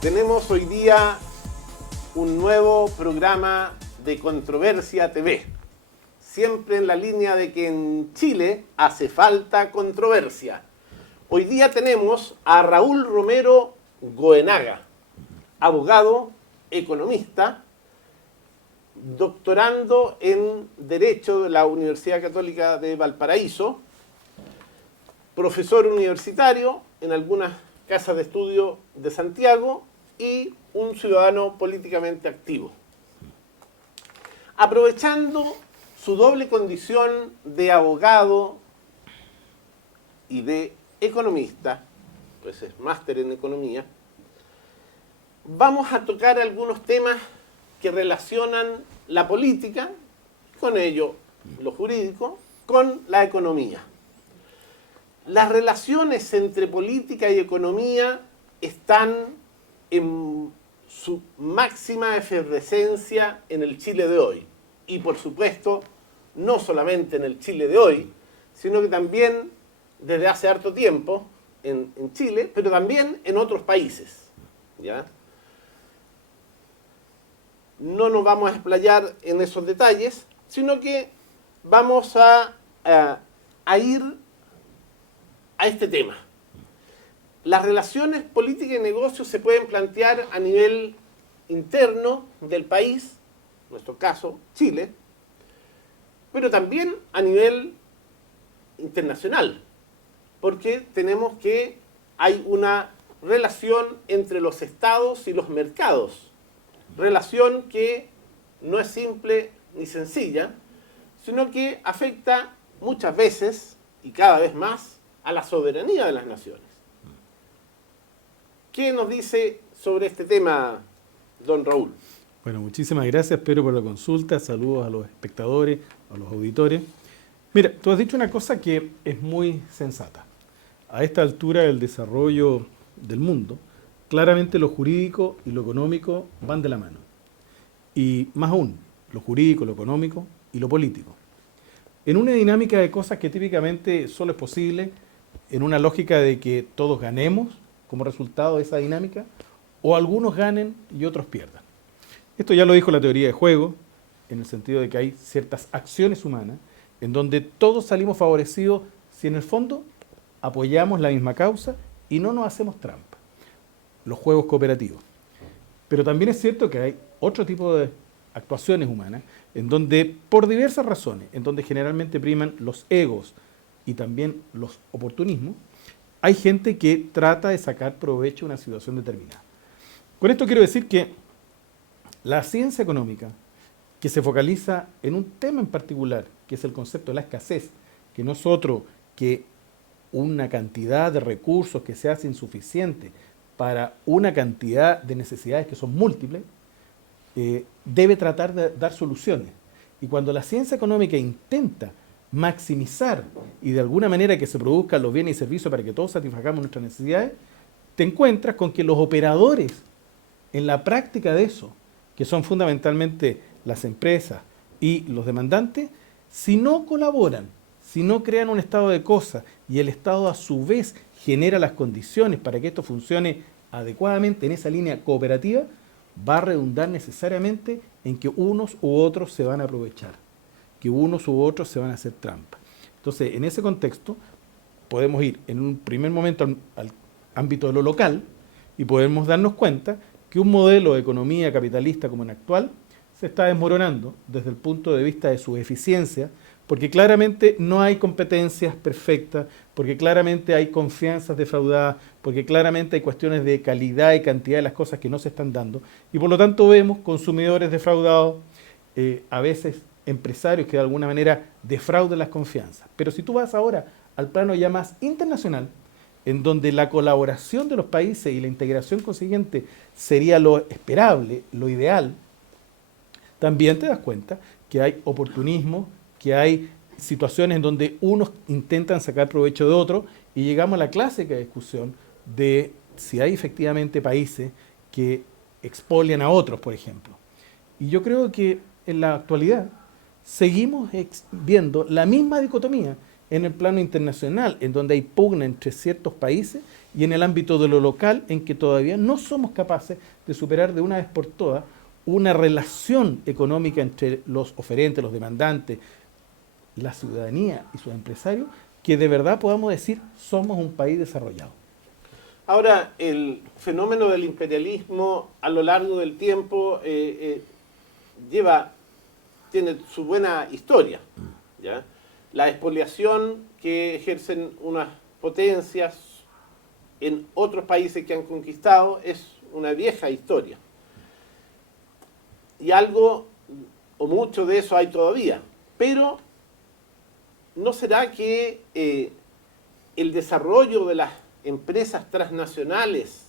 Tenemos hoy día un nuevo programa de Controversia TV, siempre en la línea de que en Chile hace falta controversia. Hoy día tenemos a Raúl Romero Goenaga, abogado, economista, doctorando en Derecho de la Universidad Católica de Valparaíso, profesor universitario en algunas casas de estudio de Santiago y un ciudadano políticamente activo. Aprovechando su doble condición de abogado y de economista, pues es máster en economía, vamos a tocar algunos temas que relacionan la política, con ello lo jurídico, con la economía. Las relaciones entre política y economía están en su máxima efervescencia en el Chile de hoy. Y por supuesto, no solamente en el Chile de hoy, sino que también desde hace harto tiempo en Chile, pero también en otros países, ¿ya? No nos vamos a explayar en esos detalles, sino que vamos a ir a este tema. Las relaciones políticas y negocios se pueden plantear a nivel interno del país, en nuestro caso Chile, pero también a nivel internacional, porque tenemos que hay una relación entre los estados y los mercados, relación que no es simple ni sencilla, sino que afecta muchas veces y cada vez más a la soberanía de las naciones. ¿Qué nos dice sobre este tema, don Raúl? Bueno, muchísimas gracias, Pedro, por la consulta. Saludos a los espectadores, a los auditores. Mira, tú has dicho una cosa que es muy sensata. A esta altura del desarrollo del mundo, claramente lo jurídico y lo económico van de la mano. Y más aún, lo jurídico, lo económico y lo político. En una dinámica de cosas que típicamente solo es posible en una lógica de que todos ganemos como resultado de esa dinámica, o algunos ganen y otros pierdan. Esto ya lo dijo la teoría de juego, en el sentido de que hay ciertas acciones humanas en donde todos salimos favorecidos si en el fondo apoyamos la misma causa y no nos hacemos trampa. Los juegos cooperativos. Pero también es cierto que hay otro tipo de actuaciones humanas en donde, por diversas razones, en donde generalmente priman los egos y también los oportunismos, hay gente que trata de sacar provecho de una situación determinada. Con esto quiero decir que la ciencia económica, que se focaliza en un tema en particular, que es el concepto de la escasez, que no es otro que una cantidad de recursos que se hace insuficiente para una cantidad de necesidades que son múltiples, debe tratar de dar soluciones. Y cuando la ciencia económica intenta maximizar y de alguna manera que se produzcan los bienes y servicios para que todos satisfagamos nuestras necesidades, te encuentras con que los operadores en la práctica de eso, que son fundamentalmente las empresas y los demandantes, si no colaboran, si no crean un estado de cosas y el Estado a su vez genera las condiciones para que esto funcione adecuadamente en esa línea cooperativa, va a redundar necesariamente en que unos u otros se van a aprovechar, que unos u otros se van a hacer trampa. Entonces, en ese contexto, podemos ir en un primer momento al ámbito de lo local y podemos darnos cuenta que un modelo de economía capitalista como el actual se está desmoronando desde el punto de vista de su eficiencia, porque claramente no hay competencias perfectas, porque claramente hay confianzas defraudadas, porque claramente hay cuestiones de calidad y cantidad de las cosas que no se están dando, y por lo tanto vemos consumidores defraudados, a veces empresarios que de alguna manera defraudan las confianzas. Pero si tú vas ahora al plano ya más internacional, en donde la colaboración de los países y la integración consiguiente sería lo esperable, lo ideal, también te das cuenta que hay oportunismo, que hay situaciones en donde unos intentan sacar provecho de otros y llegamos a la clásica discusión de si hay efectivamente países que expolian a otros, por ejemplo. Y yo creo que en la actualidad seguimos viendo la misma dicotomía en el plano internacional, en donde hay pugna entre ciertos países, y en el ámbito de lo local, en que todavía no somos capaces de superar de una vez por todas una relación económica entre los oferentes, los demandantes, la ciudadanía y sus empresarios, que de verdad podamos decir somos un país desarrollado. Ahora, el fenómeno del imperialismo a lo largo del tiempo tiene su buena historia, ¿ya? La expoliación que ejercen unas potencias en otros países que han conquistado es una vieja historia. Y algo, o mucho de eso hay todavía. Pero, ¿no será que el desarrollo de las empresas transnacionales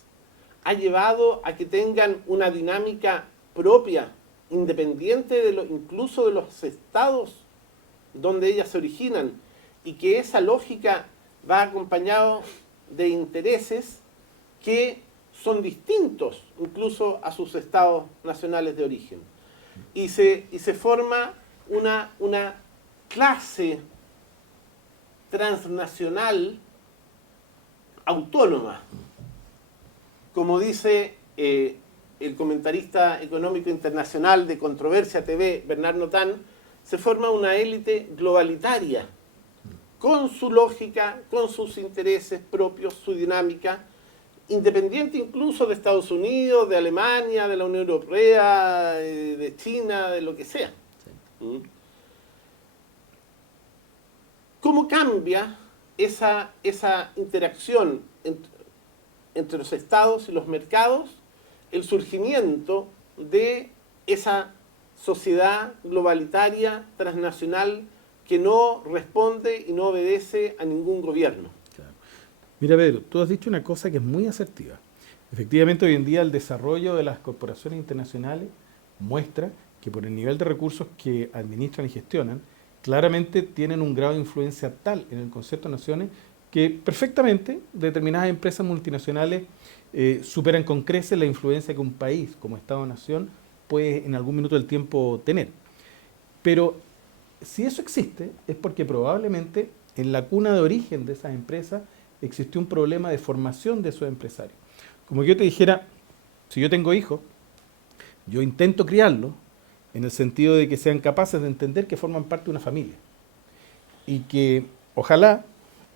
ha llevado a que tengan una dinámica propia, independiente incluso de los estados donde ellas se originan, y que esa lógica va acompañado de intereses que son distintos incluso a sus estados nacionales de origen? Y se forma una clase transnacional autónoma. Como dice el comentarista económico internacional de Controversia TV, Bernard Notan, se forma una élite globalitaria, con su lógica, con sus intereses propios, su dinámica, independiente incluso de Estados Unidos, de Alemania, de la Unión Europea, de China, de lo que sea. Sí. ¿Cómo cambia esa interacción entre los estados y los mercados el surgimiento de esa sociedad globalitaria, transnacional, que no responde y no obedece a ningún gobierno? Claro. Mira, Pedro, tú has dicho una cosa que es muy asertiva. Efectivamente, hoy en día el desarrollo de las corporaciones internacionales muestra que por el nivel de recursos que administran y gestionan, claramente tienen un grado de influencia tal en el concepto de naciones que perfectamente determinadas empresas multinacionales superan con creces la influencia que un país como Estado-nación puede en algún minuto del tiempo tener. Pero si eso existe, es porque probablemente en la cuna de origen de esas empresas existió un problema de formación de esos empresarios. Como yo te dijera, si yo tengo hijos, yo intento criarlos en el sentido de que sean capaces de entender que forman parte de una familia y que ojalá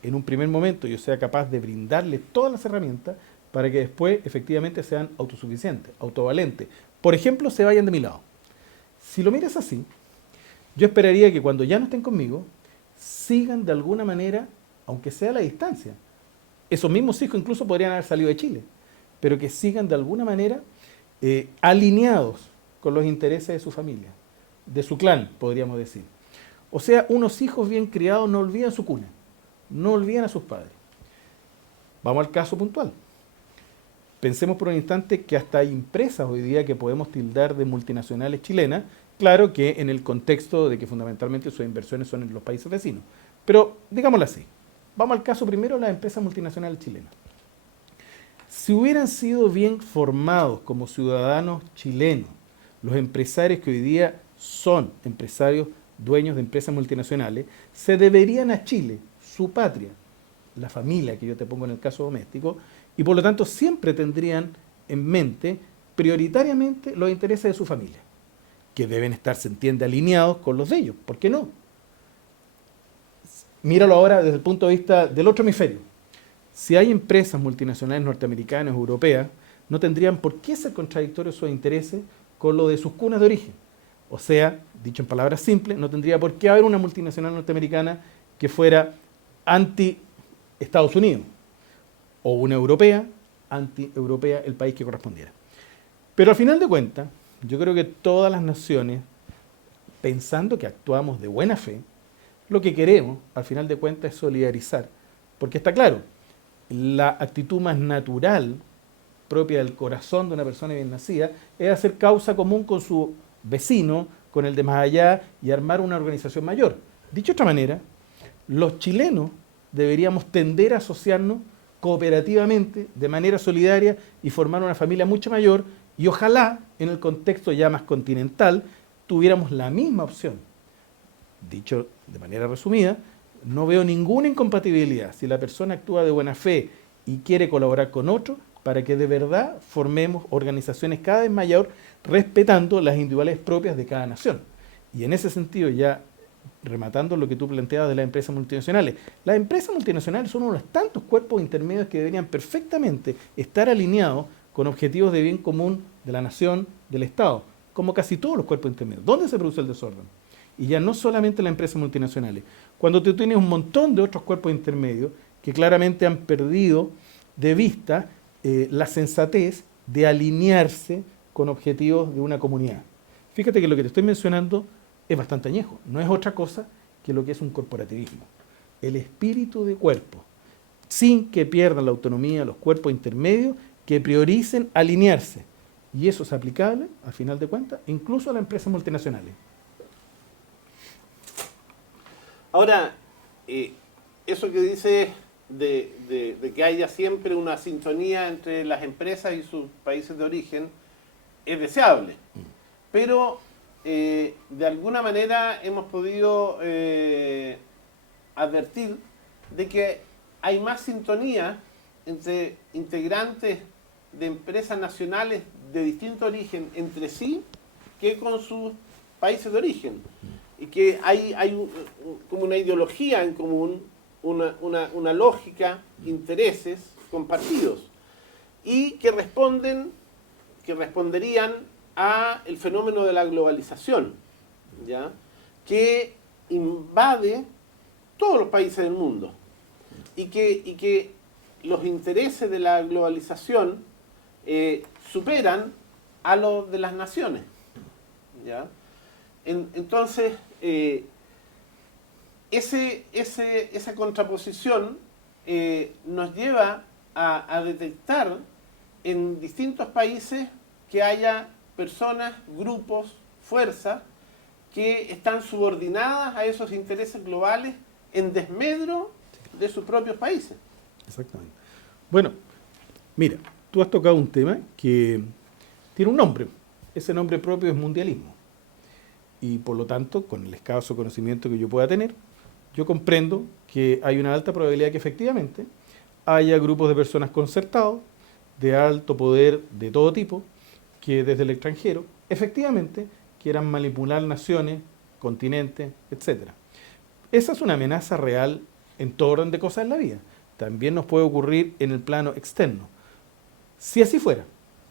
en un primer momento yo sea capaz de brindarles todas las herramientas para que después efectivamente sean autosuficientes, autovalentes. Por ejemplo, se vayan de mi lado. Si lo miras así, yo esperaría que cuando ya no estén conmigo, sigan de alguna manera, aunque sea a la distancia. Esos mismos hijos incluso podrían haber salido de Chile, pero que sigan de alguna manera alineados con los intereses de su familia, de su clan, podríamos decir. O sea, unos hijos bien criados no olvidan su cuna, no olvidan a sus padres. Vamos al caso puntual. Pensemos por un instante que hasta hay empresas hoy día que podemos tildar de multinacionales chilenas, claro que en el contexto de que fundamentalmente sus inversiones son en los países vecinos. Pero digámoslo así, vamos al caso primero de las empresas multinacionales chilenas. Si hubieran sido bien formados como ciudadanos chilenos, los empresarios que hoy día son empresarios dueños de empresas multinacionales, se deberían a Chile, su patria, la familia que yo te pongo en el caso doméstico, y por lo tanto siempre tendrían en mente prioritariamente los intereses de su familia, que deben estar, se entiende, alineados con los de ellos. ¿Por qué no? Míralo ahora desde el punto de vista del otro hemisferio. Si hay empresas multinacionales norteamericanas o europeas, no tendrían por qué ser contradictorios sus intereses con lo de sus cunas de origen. O sea, dicho en palabras simples, no tendría por qué haber una multinacional norteamericana que fuera anti-Estados Unidos, o una europea, anti-europea, el país que correspondiera. Pero al final de cuentas, yo creo que todas las naciones, pensando que actuamos de buena fe, lo que queremos, al final de cuentas, es solidarizar. Porque está claro, la actitud más natural, propia del corazón de una persona bien nacida, es hacer causa común con su vecino, con el de más allá, y armar una organización mayor. Dicho de otra manera, los chilenos deberíamos tender a asociarnos cooperativamente, de manera solidaria, y formar una familia mucho mayor, y ojalá, en el contexto ya más continental, tuviéramos la misma opción. Dicho de manera resumida, no veo ninguna incompatibilidad si la persona actúa de buena fe y quiere colaborar con otros para que de verdad formemos organizaciones cada vez mayor respetando las individualidades propias de cada nación. Y en ese sentido, ya rematando lo que tú planteabas de las empresas multinacionales, las empresas multinacionales son uno de los tantos cuerpos intermedios que deberían perfectamente estar alineados con objetivos de bien común de la nación, del Estado, como casi todos los cuerpos intermedios. ¿Dónde se produce el desorden? Y ya no solamente las empresas multinacionales. Cuando tú tienes un montón de otros cuerpos intermedios que claramente han perdido de vista la sensatez de alinearse con objetivos de una comunidad. Fíjate que lo que te estoy mencionando es bastante añejo, no es otra cosa que lo que es un corporativismo. El espíritu de cuerpo, sin que pierdan la autonomía los cuerpos intermedios que prioricen alinearse. Y eso es aplicable, al final de cuentas, incluso a las empresas multinacionales. Ahora, eso que dice de que haya siempre una sintonía entre las empresas y sus países de origen es deseable, pero de alguna manera hemos podido advertir de que hay más sintonía entre integrantes de empresas nacionales de distinto origen entre sí que con sus países de origen, y que hay como una ideología en común, una lógica, intereses compartidos, y que responderían a el fenómeno de la globalización, ¿ya? Que invade todos los países del mundo, y que los intereses de la globalización superan a los de las naciones, ¿ya? Entonces, esa contraposición nos lleva a detectar en distintos países que haya personas, grupos, fuerzas que están subordinadas a esos intereses globales en desmedro de sus propios países. Exactamente. Bueno, mira, tú has tocado un tema que tiene un nombre. Ese nombre propio es mundialismo. Y por lo tanto, con el escaso conocimiento que yo pueda tener, yo comprendo que hay una alta probabilidad que efectivamente haya grupos de personas concertados, de alto poder de todo tipo, que desde el extranjero efectivamente quieran manipular naciones, continentes, etc. Esa es una amenaza real en todo orden de cosas en la vida. También nos puede ocurrir en el plano externo. Si así fuera,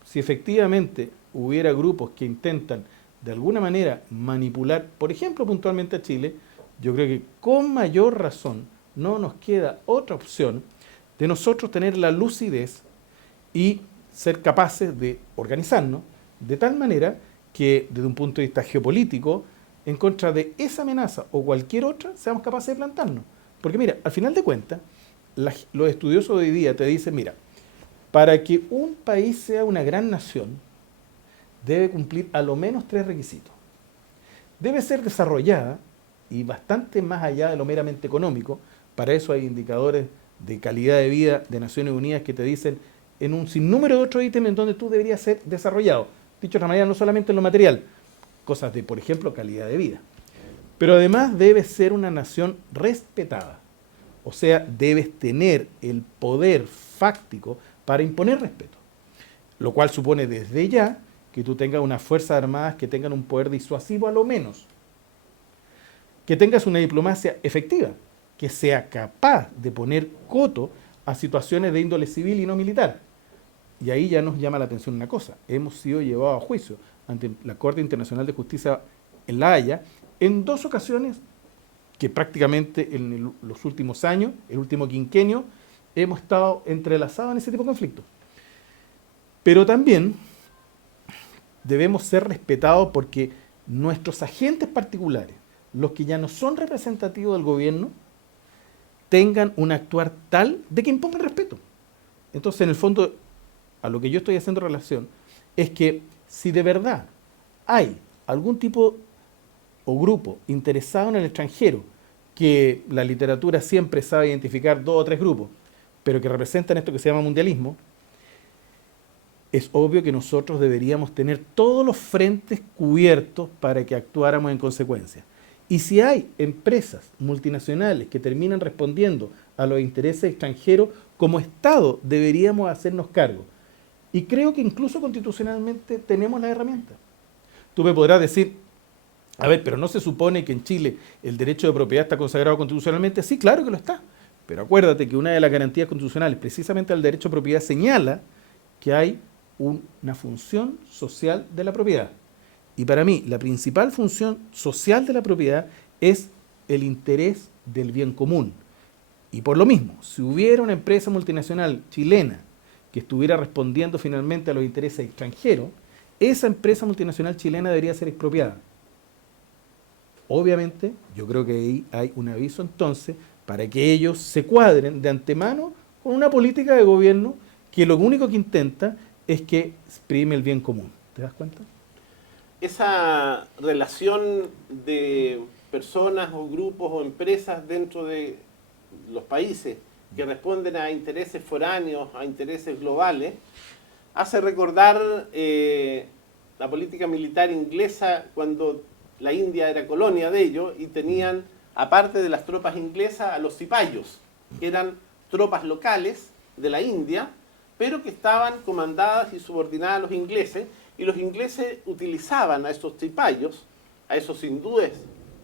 si efectivamente hubiera grupos que intentan de alguna manera manipular, por ejemplo, puntualmente a Chile, yo creo que con mayor razón no nos queda otra opción de nosotros tener la lucidez y ser capaces de organizarnos de tal manera que desde un punto de vista geopolítico, en contra de esa amenaza o cualquier otra, seamos capaces de plantarnos. Porque mira, al final de cuentas, los estudiosos de hoy día te dicen, mira, para que un país sea una gran nación, debe cumplir a lo menos 3 requisitos. Debe ser desarrollada y bastante más allá de lo meramente económico. Para eso hay indicadores de calidad de vida de Naciones Unidas que te dicen en un sinnúmero de otros ítems en donde tú deberías ser desarrollado. Dicho de otra manera, no solamente en lo material, cosas de, por ejemplo, calidad de vida. Pero además debe ser una nación respetada. O sea, debes tener el poder fáctico para imponer respeto. Lo cual supone desde ya que tú tengas unas fuerzas armadas que tengan un poder disuasivo a lo menos. Que tengas una diplomacia efectiva, que sea capaz de poner coto a situaciones de índole civil y no militar. Y ahí ya nos llama la atención una cosa. Hemos sido llevados a juicio ante la Corte Internacional de Justicia en La Haya en 2 ocasiones que prácticamente en los últimos años, el último quinquenio, hemos estado entrelazados en ese tipo de conflictos. Pero también debemos ser respetados porque nuestros agentes particulares, los que ya no son representativos del gobierno, tengan un actuar tal de que impongan respeto. Entonces, en el fondo, a lo que yo estoy haciendo relación es que si de verdad hay algún tipo o grupo interesado en el extranjero, que la literatura siempre sabe identificar 2 o 3 grupos, pero que representan esto que se llama mundialismo, es obvio que nosotros deberíamos tener todos los frentes cubiertos para que actuáramos en consecuencia. Y si hay empresas multinacionales que terminan respondiendo a los intereses extranjeros, como Estado deberíamos hacernos cargo. Y creo que incluso constitucionalmente tenemos las herramientas. Tú me podrás decir, a ver, pero ¿no se supone que en Chile el derecho de propiedad está consagrado constitucionalmente? Sí, claro que lo está. Pero acuérdate que una de las garantías constitucionales, precisamente al derecho de propiedad, señala que hay una función social de la propiedad. Y para mí, la principal función social de la propiedad es el interés del bien común. Y por lo mismo, si hubiera una empresa multinacional chilena que estuviera respondiendo finalmente a los intereses extranjeros, esa empresa multinacional chilena debería ser expropiada. Obviamente, yo creo que ahí hay un aviso entonces para que ellos se cuadren de antemano con una política de gobierno que lo único que intenta es que exprime el bien común. ¿Te das cuenta? Esa relación de personas o grupos o empresas dentro de los países que responden a intereses foráneos, a intereses globales, hace recordar la política militar inglesa cuando la India era colonia de ellos y tenían, aparte de las tropas inglesas, a los cipayos, que eran tropas locales de la India, pero que estaban comandadas y subordinadas a los ingleses, y los ingleses utilizaban a esos cipayos, a esos hindúes,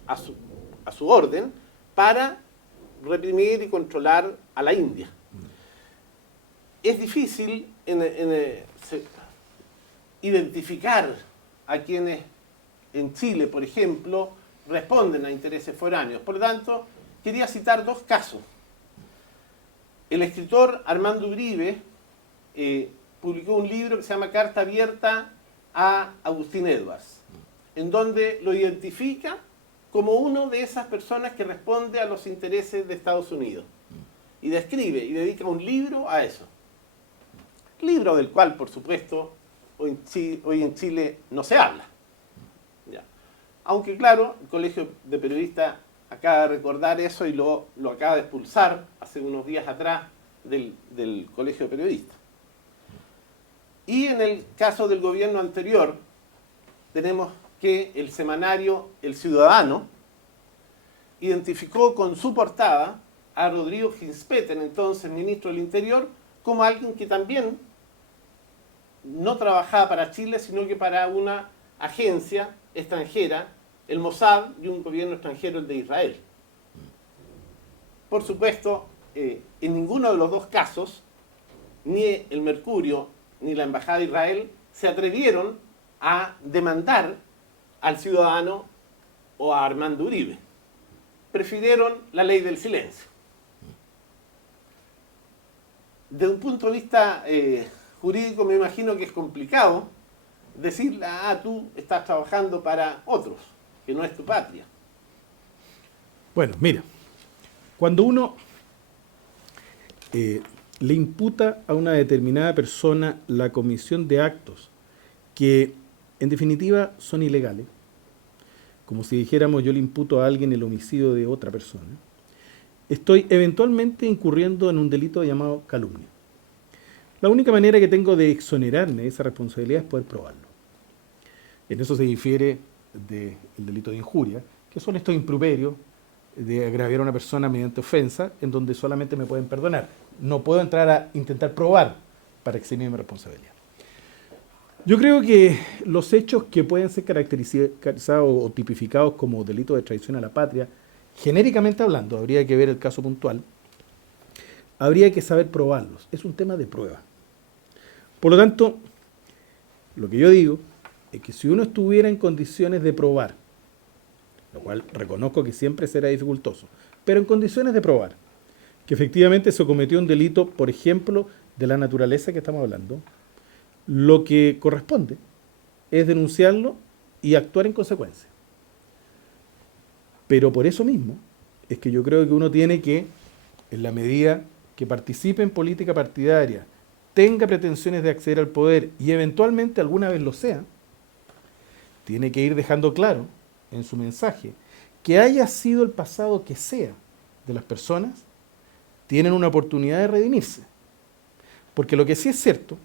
a su orden, para reprimir y controlar a la India. Es difícil identificar a quienes en Chile, por ejemplo, responden a intereses foráneos. Por lo tanto, quería citar dos casos. El escritor Armando Uribe publicó un libro que se llama Carta Abierta a Agustín Edwards, en donde lo identifica como uno de esas personas que responde a los intereses de Estados Unidos. Y describe y dedica un libro a eso. Libro del cual, por supuesto, hoy en Chile no se habla. Ya. Aunque, claro, el Colegio de Periodistas acaba de recordar eso y lo acaba de expulsar hace unos días atrás del Colegio de Periodistas. Y en el caso del gobierno anterior, tenemos que el semanario El Ciudadano identificó con su portada a Rodrigo Ginspeter, entonces ministro del Interior, como alguien que también no trabajaba para Chile, sino que para una agencia extranjera, el Mossad, y un gobierno extranjero, el de Israel. Por supuesto, en ninguno de los dos casos, ni el Mercurio ni la Embajada de Israel se atrevieron a demandar al Ciudadano o a Armando Uribe. Prefirieron la ley del silencio. Desde un punto de vista jurídico, me imagino que es complicado decirle, tú estás trabajando para otros, que no es tu patria. Bueno, mira, cuando uno le imputa a una determinada persona la comisión de actos que en definitiva son ilegales, como si dijéramos yo le imputo a alguien el homicidio de otra persona, estoy eventualmente incurriendo en un delito llamado calumnia. La única manera que tengo de exonerarme de esa responsabilidad es poder probarlo. En eso se difiere del delito de injuria, que son estos improperios de agraviar a una persona mediante ofensa, en donde solamente me pueden perdonar. No puedo entrar a intentar probar para eximirme de responsabilidad. Yo creo que los hechos que pueden ser caracterizados o tipificados como delitos de traición a la patria, genéricamente hablando, habría que ver el caso puntual, habría que saber probarlos. Es un tema de prueba. Por lo tanto, lo que yo digo es que si uno estuviera en condiciones de probar, lo cual reconozco que siempre será dificultoso, pero en condiciones de probar que efectivamente se cometió un delito, por ejemplo, de la naturaleza que estamos hablando, lo que corresponde es denunciarlo y actuar en consecuencia. Pero por eso mismo es que yo creo que uno tiene que, en la medida que participe en política partidaria, tenga pretensiones de acceder al poder y eventualmente alguna vez lo sea, tiene que ir dejando claro en su mensaje que haya sido el pasado que sea de las personas, tienen una oportunidad de redimirse. Porque lo que sí es cierto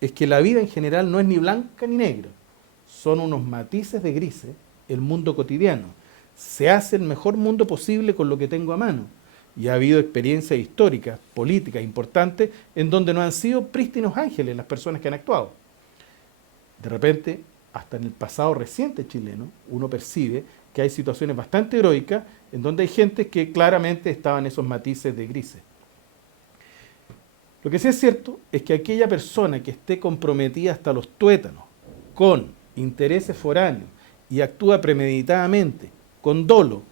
es que la vida en general no es ni blanca ni negra, son unos matices de grises, el mundo cotidiano. se hace el mejor mundo posible con lo que tengo a mano. Y ha habido experiencias históricas, políticas importantes, en donde no han sido prístinos ángeles las personas que han actuado. De repente, hasta en el pasado reciente chileno, uno percibe que hay situaciones bastante heroicas en donde hay gente que claramente estaba en esos matices de grises. Lo que sí es cierto es que aquella persona que esté comprometida hasta los tuétanos con intereses foráneos y actúa premeditadamente, con dolo,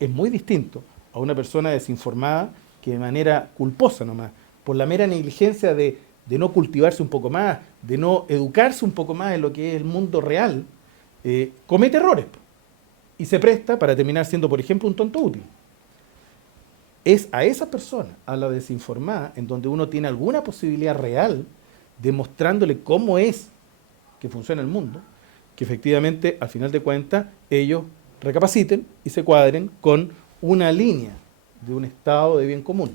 es muy distinto a una persona desinformada que de manera culposa nomás, por la mera negligencia de no cultivarse un poco más, de no educarse un poco más en lo que es el mundo real, comete errores y se presta para terminar siendo, por ejemplo, un tonto útil. Es a esa persona, a la desinformada, en donde uno tiene alguna posibilidad real demostrándole cómo es que funciona el mundo, que efectivamente, al final de cuentas, ellos recapaciten y se cuadren con una línea de un estado de bien común.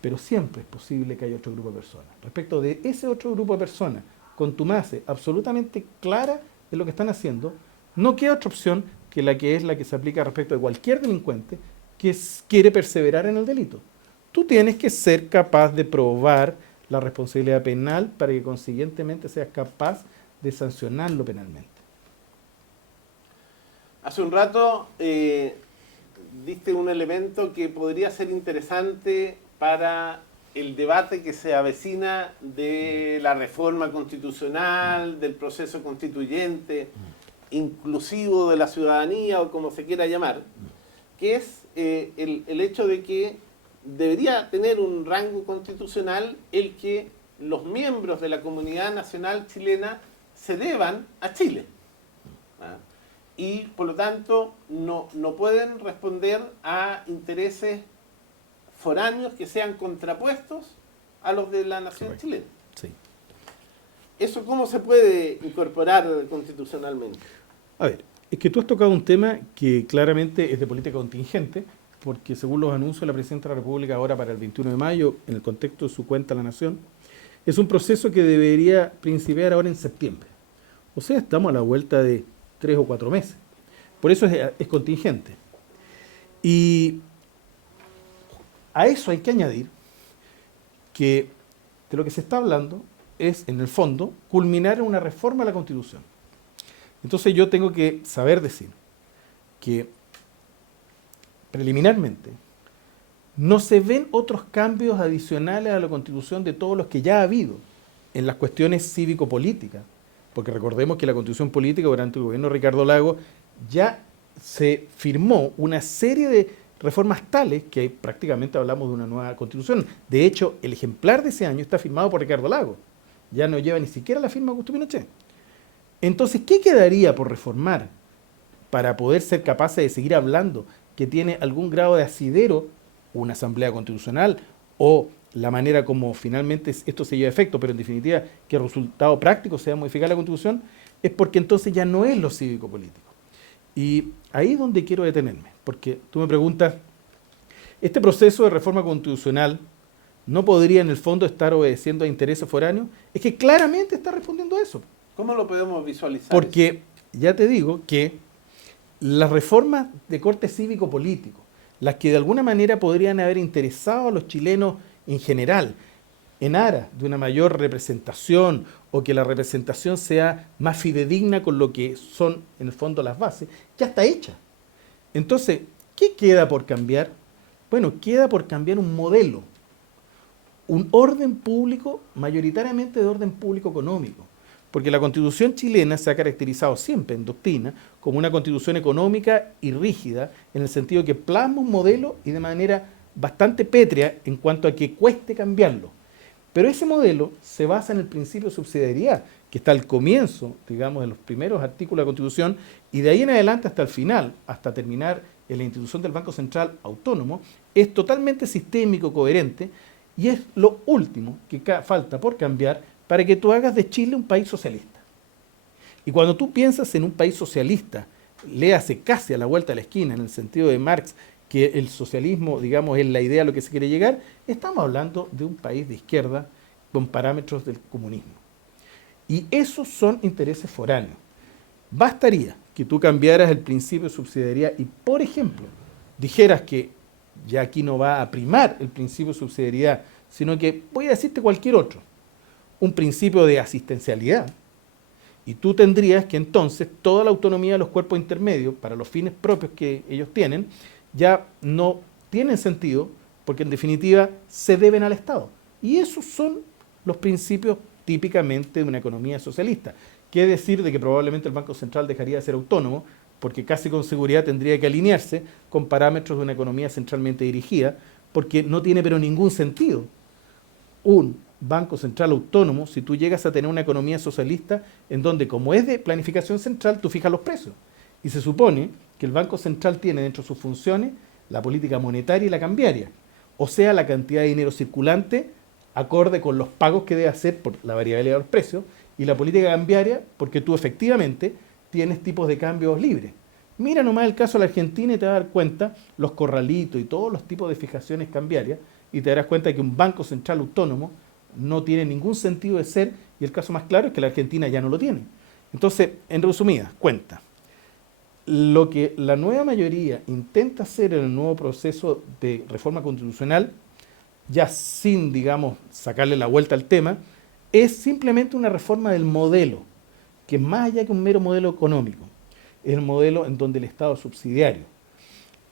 Pero siempre es posible que haya otro grupo de personas. Respecto de ese otro grupo de personas, contumace, absolutamente clara de lo que están haciendo, no queda otra opción que la que se aplica respecto de cualquier delincuente que quiere perseverar en el delito. Tú tienes que ser capaz de probar la responsabilidad penal para que consiguientemente seas capaz de sancionarlo penalmente. Hace un rato diste un elemento que podría ser interesante para el debate que se avecina de la reforma constitucional, del proceso constituyente, inclusivo de la ciudadanía o como se quiera llamar, que es el hecho de que debería tener un rango constitucional el que los miembros de la comunidad nacional chilena se deban a Chile. ¿Ah? Y por lo tanto no pueden responder a intereses foráneos que sean contrapuestos a los de la nación Correcto. chilena. Sí. ¿Eso cómo se puede incorporar constitucionalmente? A ver, es que tú has tocado un tema que claramente es de política contingente, porque según los anuncios de la Presidenta de la República ahora para el 21 de mayo, en el contexto de su cuenta a la Nación, es un proceso que debería principiar ahora en septiembre. O sea, estamos a la vuelta de 3 o 4 meses. Por eso es contingente. Y a eso hay que añadir que de lo que se está hablando es, en el fondo, culminar en una reforma a la Constitución. Entonces yo tengo que saber decir que preliminarmente no se ven otros cambios adicionales a la Constitución de todos los que ya ha habido en las cuestiones cívico-políticas, porque recordemos que la Constitución política durante el gobierno de Ricardo Lagos ya se firmó una serie de reformas tales que prácticamente hablamos de una nueva Constitución. De hecho, el ejemplar de ese año está firmado por Ricardo Lagos, ya no lleva ni siquiera la firma de Augusto Pinochet. Entonces, ¿qué quedaría por reformar para poder ser capaces de seguir hablando que tiene algún grado de asidero una asamblea constitucional o la manera como finalmente esto se lleva a efecto, pero en definitiva que el resultado práctico sea modificar la Constitución? Es porque entonces ya no es lo cívico-político. Y ahí es donde quiero detenerme, porque tú me preguntas, ¿este proceso de reforma constitucional no podría en el fondo estar obedeciendo a intereses foráneos? Es que claramente está respondiendo a eso. ¿Cómo lo podemos visualizar? Porque ya te digo que las reformas de corte cívico-político, las que de alguna manera podrían haber interesado a los chilenos en general, en aras de una mayor representación o que la representación sea más fidedigna con lo que son en el fondo las bases, ya está hecha. Entonces, ¿qué queda por cambiar? Bueno, queda por cambiar un modelo, un orden público, mayoritariamente de orden público económico. Porque la Constitución chilena se ha caracterizado siempre en doctrina como una constitución económica y rígida, en el sentido que plasma un modelo y de manera bastante pétrea en cuanto a que cueste cambiarlo. Pero ese modelo se basa en el principio de subsidiariedad, que está al comienzo, digamos, de los primeros artículos de la Constitución, y de ahí en adelante hasta el final, hasta terminar en la institución del Banco Central Autónomo, es totalmente sistémico, coherente, y es lo último que falta por cambiar para que tú hagas de Chile un país socialista. Y cuando tú piensas en un país socialista, léase casi a la vuelta de la esquina, en el sentido de Marx, que el socialismo, digamos, es la idea a lo que se quiere llegar, estamos hablando de un país de izquierda con parámetros del comunismo. Y esos son intereses foráneos. Bastaría que tú cambiaras el principio de subsidiariedad y, por ejemplo, dijeras que ya aquí no va a primar el principio de subsidiariedad, sino que voy a decirte cualquier otro, un principio de asistencialidad, y tú tendrías que entonces toda la autonomía de los cuerpos intermedios, para los fines propios que ellos tienen, ya no tienen sentido, porque en definitiva se deben al Estado. Y esos son los principios típicamente de una economía socialista. ¿Qué decir de que probablemente el Banco Central dejaría de ser autónomo? Porque casi con seguridad tendría que alinearse con parámetros de una economía centralmente dirigida, porque no tiene pero ningún sentido un Banco Central autónomo si tú llegas a tener una economía socialista en donde, como es de planificación central, tú fijas los precios. Y se supone que el Banco Central tiene dentro de sus funciones la política monetaria y la cambiaria, o sea, la cantidad de dinero circulante acorde con los pagos que debe hacer por la variabilidad de los precios, y la política cambiaria porque tú efectivamente tienes tipos de cambios libres. Mira nomás el caso de la Argentina y te vas a dar cuenta los corralitos y todos los tipos de fijaciones cambiarias, y te darás cuenta que un banco central autónomo no tiene ningún sentido de ser, y el caso más claro es que la Argentina ya no lo tiene. Entonces, en resumidas cuentas, lo que la nueva mayoría intenta hacer en el nuevo proceso de reforma constitucional, ya sin, digamos, sacarle la vuelta al tema, es simplemente una reforma del modelo, que más allá que un mero modelo económico, es el modelo en donde el Estado es subsidiario.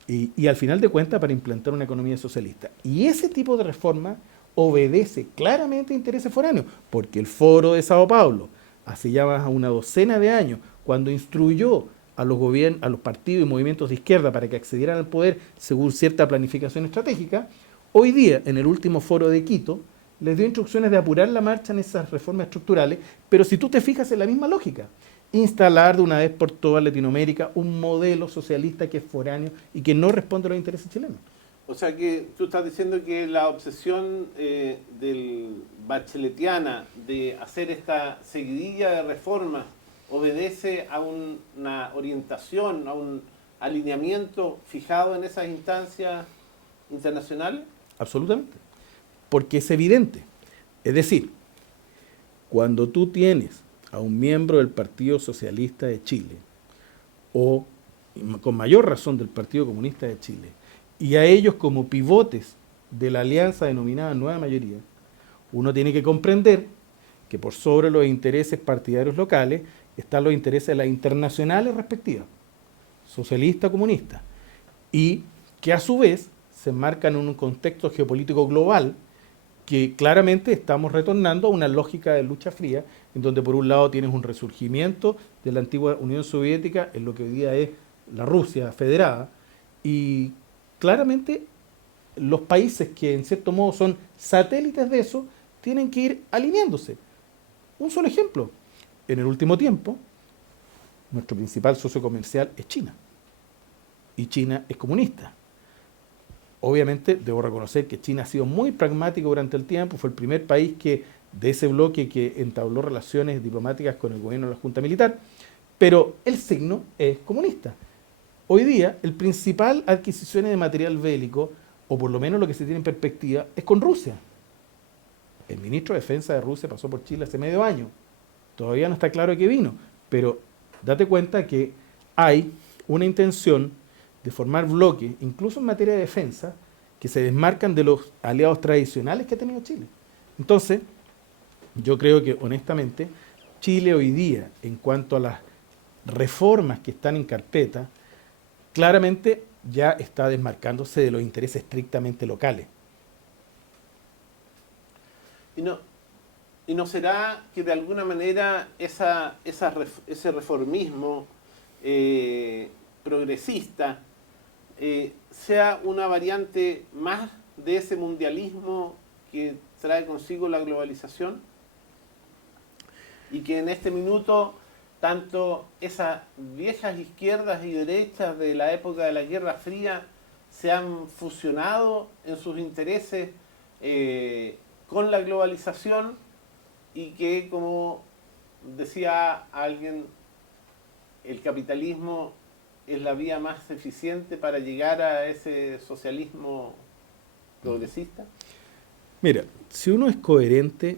Y al final de cuentas para implantar una economía socialista. Y ese tipo de reforma obedece claramente a intereses foráneos, porque el Foro de Sao Paulo, hace ya más de una docena de años, cuando instruyó a los gobiernos, a los partidos y movimientos de izquierda para que accedieran al poder según cierta planificación estratégica, hoy día, en el último foro de Quito, les dio instrucciones de apurar la marcha en esas reformas estructurales, pero si tú te fijas en la misma lógica, instalar de una vez por toda Latinoamérica un modelo socialista que es foráneo y que no responde a los intereses chilenos. O sea que tú estás diciendo que la obsesión del bacheletiana de hacer esta seguidilla de reformas obedece a una orientación, a un alineamiento fijado en esas instancias internacionales. Absolutamente. Porque es evidente. Es decir, cuando tú tienes a un miembro del Partido Socialista de Chile, o con mayor razón del Partido Comunista de Chile, y a ellos como pivotes de la alianza denominada Nueva Mayoría, uno tiene que comprender que por sobre los intereses partidarios locales están los intereses de las internacionales respectivas, socialista, comunista, y que a su vez se enmarcan en un contexto geopolítico global que claramente estamos retornando a una lógica de lucha fría, en donde por un lado tienes un resurgimiento de la antigua Unión Soviética en lo que hoy día es la Rusia federada, y claramente los países que en cierto modo son satélites de eso tienen que ir alineándose. Un solo ejemplo, en el último tiempo nuestro principal socio comercial es China, y China es comunista. Obviamente debo reconocer que China ha sido muy pragmático durante el tiempo, fue el primer país de ese bloque que entabló relaciones diplomáticas con el gobierno de la Junta Militar, pero el signo es comunista. Hoy día, el principal adquisición de material bélico, o por lo menos lo que se tiene en perspectiva, es con Rusia. El ministro de Defensa de Rusia pasó por Chile hace medio año. Todavía no está claro de qué vino, pero date cuenta que hay una intención de formar bloques, incluso en materia de defensa, que se desmarcan de los aliados tradicionales que ha tenido Chile. Entonces, yo creo que honestamente, Chile hoy día, en cuanto a las reformas que están en carpeta, claramente ya está desmarcándose de los intereses estrictamente locales. ¿Y no será que de alguna manera ese reformismo progresista sea una variante más de ese mundialismo que trae consigo la globalización? Y que en este minuto tanto esas viejas izquierdas y derechas de la época de la Guerra Fría se han fusionado en sus intereses con la globalización, y que, como decía alguien, el capitalismo es la vía más eficiente para llegar a ese socialismo progresista? Mira, si uno es coherente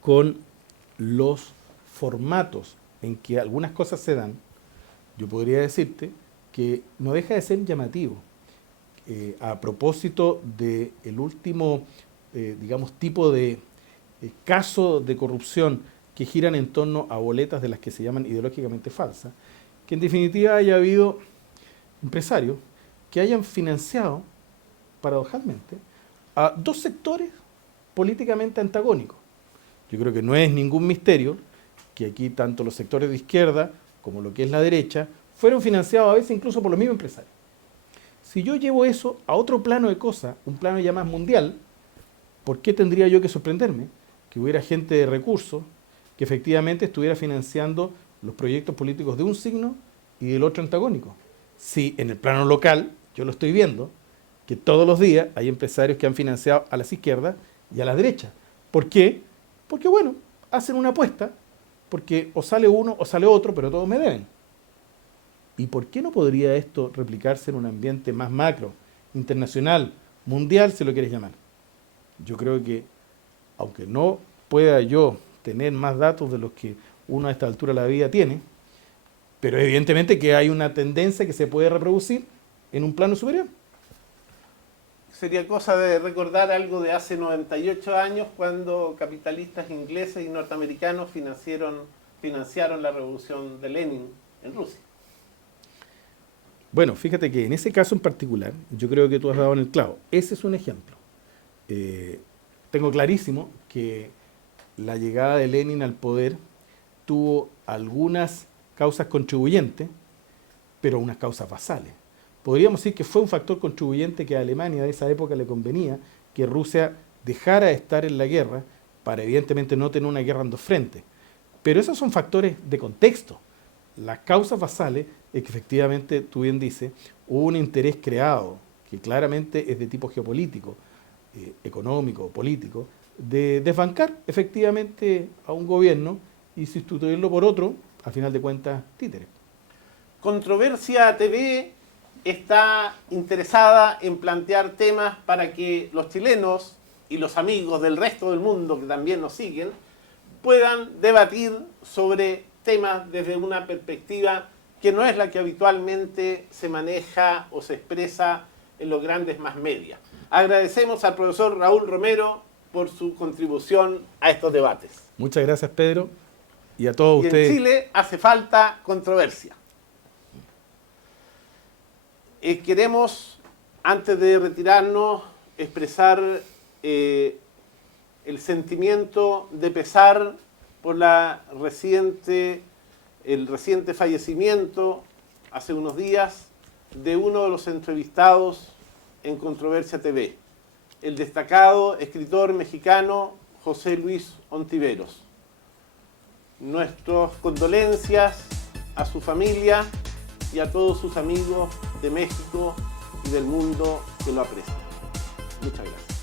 con los formatos en que algunas cosas se dan, yo podría decirte que no deja de ser llamativo. A propósito del último, digamos, tipo de caso de corrupción que giran en torno a boletas de las que se llaman ideológicamente falsas, que en definitiva haya habido empresarios que hayan financiado, paradojalmente, a dos sectores políticamente antagónicos. Yo creo que no es ningún misterio que aquí tanto los sectores de izquierda como lo que es la derecha fueron financiados a veces incluso por los mismos empresarios. Si yo llevo eso a otro plano de cosas, un plano ya más mundial, ¿por qué tendría yo que sorprenderme que hubiera gente de recursos que efectivamente estuviera financiando los proyectos políticos de un signo y del otro antagónico? Si en el plano local, yo lo estoy viendo, que todos los días hay empresarios que han financiado a las izquierdas y a la derecha. ¿Por qué? Porque, bueno, hacen una apuesta, porque o sale uno o sale otro, pero todos me deben. ¿Y por qué no podría esto replicarse en un ambiente más macro, internacional, mundial, si lo quieres llamar? Yo creo que, aunque no pueda yo tener más datos de los que uno a esta altura de la vida tiene, pero evidentemente que hay una tendencia que se puede reproducir en un plano superior. Sería cosa de recordar algo de hace 98 años, cuando capitalistas ingleses y norteamericanos financiaron la revolución de Lenin en Rusia. Bueno, fíjate que en ese caso en particular, yo creo que tú has dado en el clavo. Ese es un ejemplo. Tengo clarísimo que la llegada de Lenin al poder tuvo algunas causas contribuyentes, pero unas causas basales. Podríamos decir que fue un factor contribuyente que a Alemania de esa época le convenía que Rusia dejara de estar en la guerra para evidentemente no tener una guerra en dos frentes. Pero esos son factores de contexto. Las causas basales es que efectivamente, tú bien dices, hubo un interés creado, que claramente es de tipo geopolítico, económico, político, de desbancar efectivamente a un gobierno y sustituirlo por otro, al final de cuentas, títere. Controversia TV está interesada en plantear temas para que los chilenos y los amigos del resto del mundo que también nos siguen puedan debatir sobre temas desde una perspectiva que no es la que habitualmente se maneja o se expresa en los grandes más media. Agradecemos al profesor Raúl Romero por su contribución a estos debates. Muchas gracias, Pedro, y a todos ustedes. En Chile hace falta controversia. Queremos, antes de retirarnos, expresar el sentimiento de pesar por el reciente fallecimiento, hace unos días, de uno de los entrevistados en Controversia TV, el destacado escritor mexicano José Luis Ontiveros. Nuestras condolencias a su familia y a todos sus amigos de México y del mundo que lo aprecian. Muchas gracias.